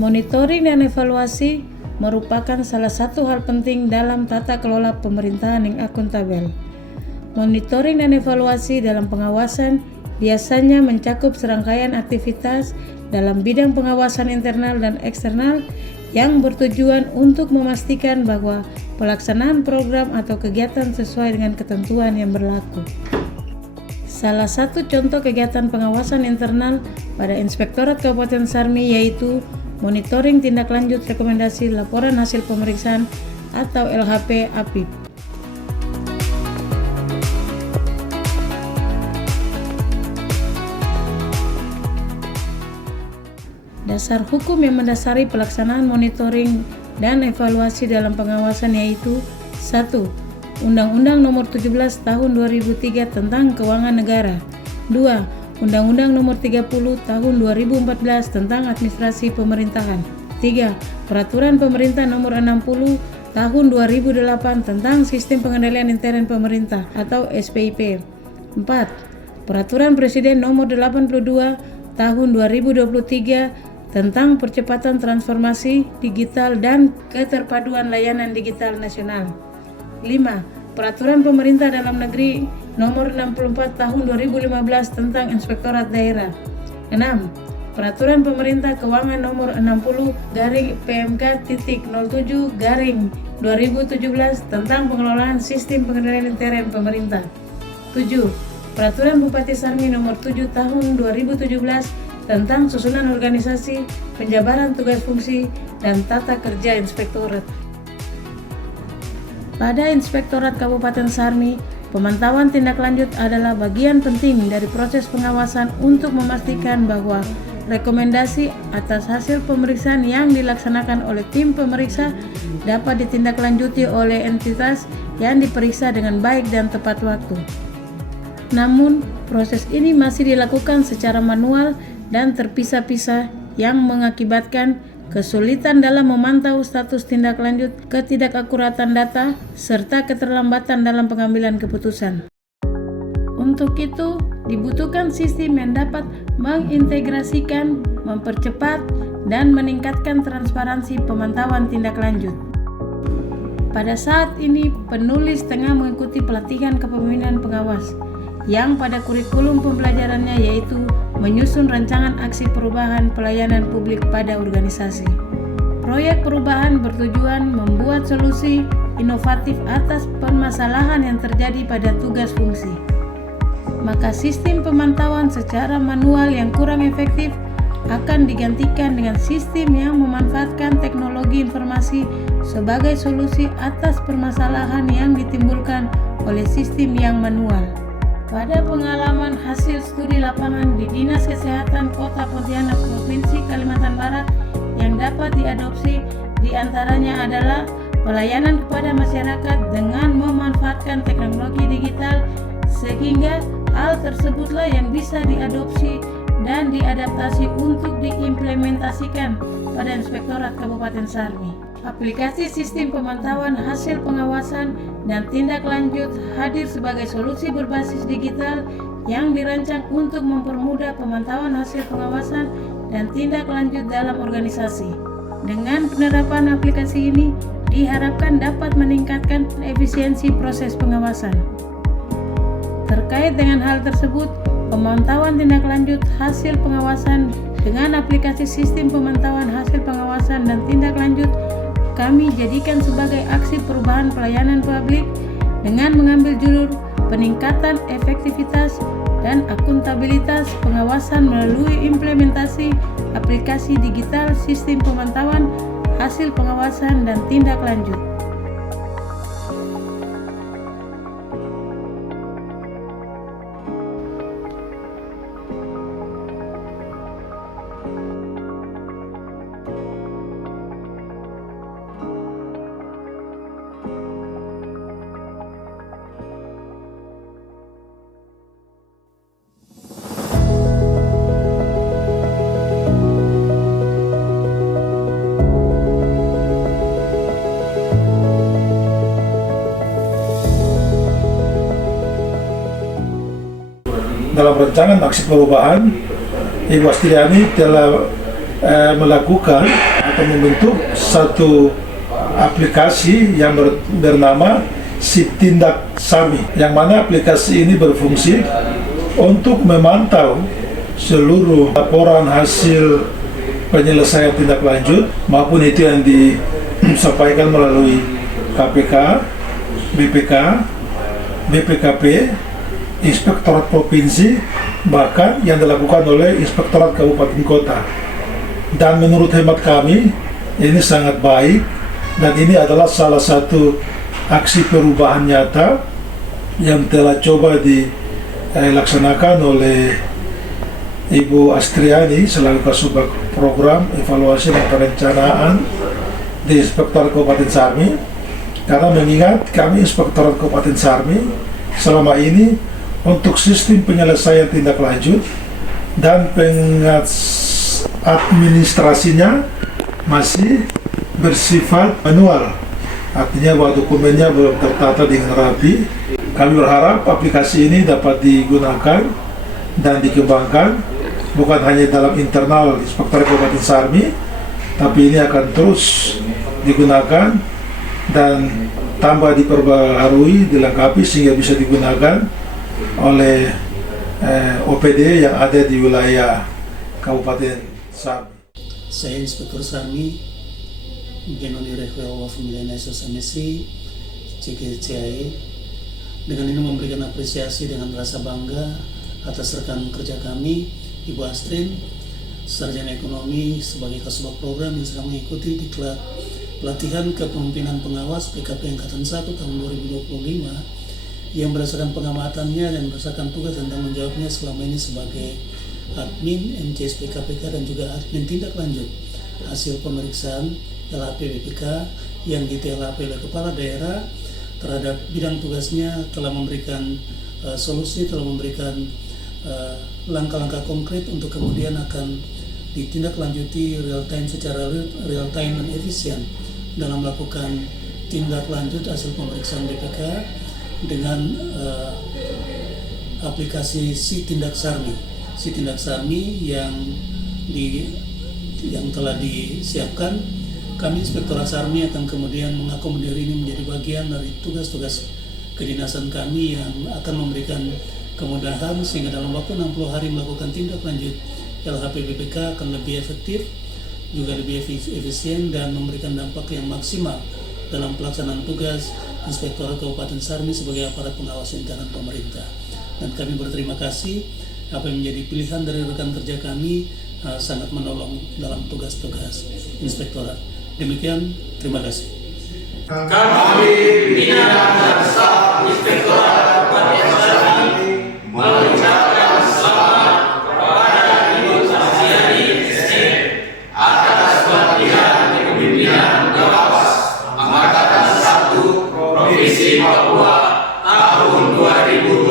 Monitoring dan evaluasi merupakan salah satu hal penting dalam tata kelola pemerintahan yang akuntabel. Monitoring dan evaluasi dalam pengawasan biasanya mencakup serangkaian aktivitas dalam bidang pengawasan internal dan eksternal yang bertujuan untuk memastikan bahwa pelaksanaan program atau kegiatan sesuai dengan ketentuan yang berlaku. Salah satu contoh kegiatan pengawasan internal pada Inspektorat Kabupaten Sarmi yaitu monitoring tindak lanjut rekomendasi laporan hasil pemeriksaan atau LHP APIP. Dasar hukum yang mendasari pelaksanaan monitoring dan evaluasi dalam pengawasan yaitu 1. Undang-Undang Nomor 17 Tahun 2003 tentang Keuangan Negara. 2. Undang-Undang Nomor 30 Tahun 2014 tentang Administrasi Pemerintahan. 3. Peraturan Pemerintah Nomor 60 Tahun 2008 tentang Sistem Pengendalian Intern Pemerintah atau SPIP. 4. Peraturan Presiden Nomor 82 Tahun 2023 tentang Percepatan Transformasi Digital dan Keterpaduan Layanan Digital Nasional. 5. Peraturan Pemerintah Dalam Negeri Nomor 64 Tahun 2015 tentang Inspektorat Daerah. 6. Peraturan Pemerintah Keuangan Nomor 60/PMK.07/2017 tentang Pengelolaan Sistem Pengendalian Intern Pemerintah. 7. Peraturan Bupati Sarmi Nomor 7 Tahun 2017 tentang Susunan Organisasi, Penjabaran Tugas Fungsi, dan Tata Kerja Inspektorat. Pada Inspektorat Kabupaten Sarmi, pemantauan tindak lanjut adalah bagian penting dari proses pengawasan untuk memastikan bahwa rekomendasi atas hasil pemeriksaan yang dilaksanakan oleh tim pemeriksa dapat ditindaklanjuti oleh entitas yang diperiksa dengan baik dan tepat waktu. Namun, proses ini masih dilakukan secara manual dan terpisah-pisah yang mengakibatkan kesulitan dalam memantau status tindak lanjut, ketidakakuratan data, serta keterlambatan dalam pengambilan keputusan. Untuk itu, dibutuhkan sistem yang dapat mengintegrasikan, mempercepat, dan meningkatkan transparansi pemantauan tindak lanjut. Pada saat ini, penulis tengah mengikuti pelatihan kepemimpinan pengawas, yang pada kurikulum pembelajarannya yaitu menyusun rancangan aksi perubahan pelayanan publik pada organisasi. Proyek perubahan bertujuan membuat solusi inovatif atas permasalahan yang terjadi pada tugas fungsi. Maka sistem pemantauan secara manual yang kurang efektif akan digantikan dengan sistem yang memanfaatkan teknologi informasi sebagai solusi atas permasalahan yang ditimbulkan oleh sistem yang manual. Pada pengalaman hasil studi lapangan di Dinas Kesehatan Kota Pontianak Provinsi Kalimantan Barat yang dapat diadopsi diantaranya adalah pelayanan kepada masyarakat dengan memanfaatkan teknologi digital sehingga hal tersebutlah yang bisa diadopsi dan diadaptasi untuk diimplementasikan pada Inspektorat Kabupaten Sarmi. Aplikasi sistem pemantauan hasil pengawasan dan tindak lanjut hadir sebagai solusi berbasis digital yang dirancang untuk mempermudah pemantauan hasil pengawasan dan tindak lanjut dalam organisasi. Dengan penerapan aplikasi ini, diharapkan dapat meningkatkan efisiensi proses pengawasan. Terkait dengan hal tersebut, pemantauan tindak lanjut hasil pengawasan dengan aplikasi sistem pemantauan hasil pengawasan dan tindak lanjut kami jadikan sebagai aksi perubahan pelayanan publik dengan mengambil judul peningkatan efektivitas dan akuntabilitas pengawasan melalui implementasi aplikasi digital sistem pemantauan hasil pengawasan dan tindak lanjut. Dalam rancangan aksi perubahan, Ibu Astriani telah melakukan atau membentuk satu aplikasi yang bernama Si Tindak Sarmi, yang mana aplikasi ini berfungsi untuk memantau seluruh laporan hasil penyelesaian tindak lanjut maupun itu yang disampaikan melalui KPK, BPK, BPKP, Inspektorat Provinsi, bahkan yang dilakukan oleh Inspektorat Kabupaten Kota. Dan menurut hemat kami ini sangat baik, dan ini adalah salah satu aksi perubahan nyata yang telah coba dilaksanakan oleh Ibu Astriani selaku Kasubag Program Evaluasi dan Perencanaan di Inspektorat Kabupaten Sarmi. Karena mengingat kami Inspektorat Kabupaten Sarmi selama ini untuk sistem penyelesaian tindak lanjut dan administrasinya masih bersifat manual, artinya bahwa dokumennya belum tertata dengan rapi. Kami berharap aplikasi ini dapat digunakan dan dikembangkan bukan hanya dalam internal Inspektorat Kabupaten Sarmi, tapi ini akan terus digunakan dan tambah diperbaharui, dilengkapi sehingga bisa digunakan oleh OPD yang ada di wilayah Kabupaten Sarmi. Saya Inspektur Sarmi, Genoni Rekwel wa Familia Esos MSI, CKCAE, dengan ini memberikan apresiasi dengan rasa bangga atas rekan kerja kami, Ibu Astrin, Sarjana Ekonomi sebagai Kasubag Program yang sedang mengikuti diklat pelatihan kepemimpinan pengawas PKP Angkatan 1 tahun 2025 yang berdasarkan pengamatannya dan berdasarkan tugas dan tanggung jawabnya selama ini sebagai admin MCS PKPK dan juga admin tindak lanjut hasil pemeriksaan LHP BPK yang di-TLHP oleh Kepala Daerah terhadap bidang tugasnya, telah memberikan solusi, telah memberikan langkah-langkah konkret untuk kemudian akan ditindaklanjuti real time, secara real time dan efisien dalam melakukan tindak lanjut hasil pemeriksaan BPK dengan aplikasi Si Tindak Sarmi. Si Tindak Sarmi yang telah disiapkan, kami Inspektorat Sarmi akan kemudian mengakomodir ini menjadi bagian dari tugas-tugas kedinasan kami yang akan memberikan kemudahan sehingga dalam waktu 60 hari melakukan tindak lanjut LHP BPK akan lebih efektif, juga lebih efisien dan memberikan dampak yang maksimal dalam pelaksanaan tugas Inspektorat Kabupaten Sarmi sebagai aparat pengawas internal pemerintah. Dan kami berterima kasih apa yang menjadi pilihan dari rekan kerja kami sangat menolong dalam tugas-tugas Inspektorat. Demikian, terima kasih. Kami pimpinan dan staf Inspektorat Kabupaten Sarmi mengucapkan selamat kepada Ibu Astriani SC atas pelatihan kepemimpinan pengawas Angkatan 1 Provinsi Papua tahun 2025.